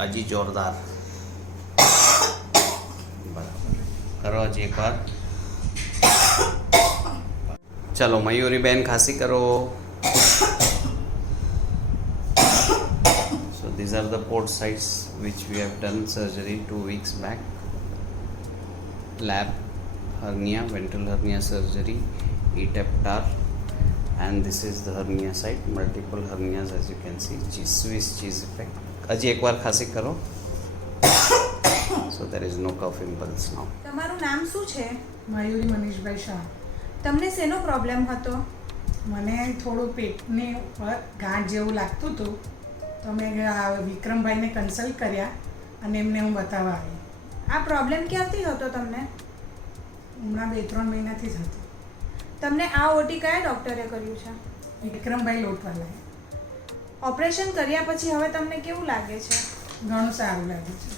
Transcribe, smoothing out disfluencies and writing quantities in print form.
હજી જોરદાર. બરાબર, કરો હજી એકવાર. ચલો મયુરીબેન ખાંસી કરો. So these are the port sites which we have done surgery 2 weeks back. Lap, hernia, ventral hernia surgery, E-Teptar, and this is the hernia site. Multiple hernias as you can see. Swiss cheese effect. હજી એકવાર ખાંસી કરો. So there is no cough impulse now. તમારું નામ શું છે? મયુરી મનીષભાઈ શાહ. તમને શેનો પ્રોબ્લેમ હતો? મને થોડું પેટની ઉપર ગાંઠ જેવું લાગતું હતું, તો મેં વિક્રમભાઈને કન્સલ્ટ કર્યા અને એમને હું બતાવવા આવી. આ પ્રોબ્લેમ ક્યારથી હતો તમને? હમણાં 2-3 મહિનાથી જ હતું. તમને આ ઓટી કયા ડૉક્ટરે કર્યું છે? વિક્રમભાઈ લોટવાલાએ. ઓપરેશન કર્યા પછી હવે તમને કેવું લાગે છે? ઘણું સારું લાગે છે.